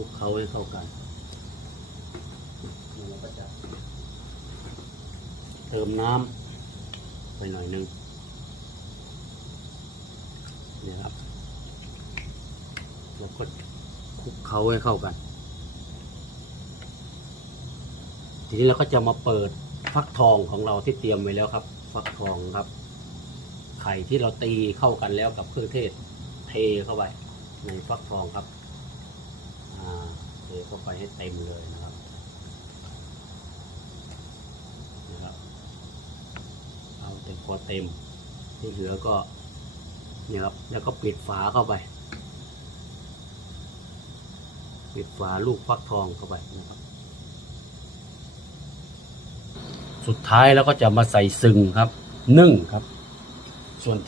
ลุกเคล้าให้เข้ากัน เติมน้ำไปหน่อยนึงเนี่ยครับแล้วก็คลุกเคล้าให้เข้ากัน ทีนี้เราก็จะมาเปิดฟักทองของเราที่เตรียมไว้แล้วครับ ฟักทองครับ ไข่ที่เราตีเข้ากันแล้วกับเครื่องเทศ เทเข้าไปในฟักทองครับ เข้าไปให้เต็มเลยนะครับนะครับ เอาแต่พอเต็มที่เหลือก็เนี่ยครับแล้วก็ปิดฝาเข้าไป ปิดฝาลูกฟักทองเข้าไปนะครับ สุดท้ายแล้วก็จะมาใส่ซึ่งครับ นึ่งครับ ส่วน